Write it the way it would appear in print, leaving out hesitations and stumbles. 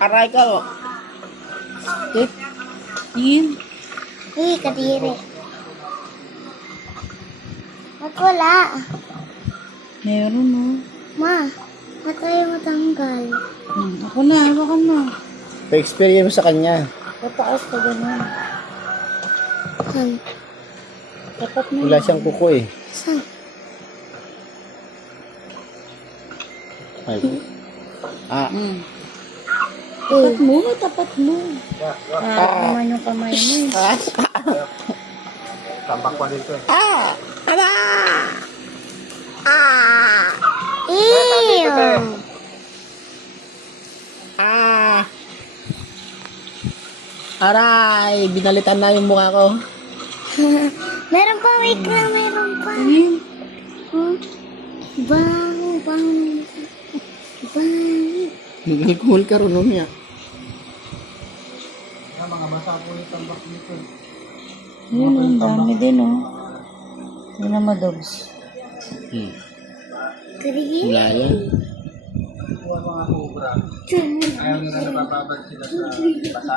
Aray ka. Tingin. Kadiri. Ba't wala? Meron, no? Ma, ba't tayo matanggal? Ako na, hawakan mo. Pa-experience mo sa kanya. Pataas ka ganun. Saan? Tapat mo. Wala siyang kuko eh. Saan? Ay. Tapat mo, tapat mo. Naman yung kamay mo. Tambak pa dito eh. Ew! Aray! Binalitan na yung mukha ko. Meron pa, wait lang, meron pa. Oh, bango. Bango. Nag-alcohol ka rin niya. Yun, ang dami din, oh. Yun ang madogs. Kadiri? Wala yan. Tiyan mo. Ayaw nila napapabad sila sa basa.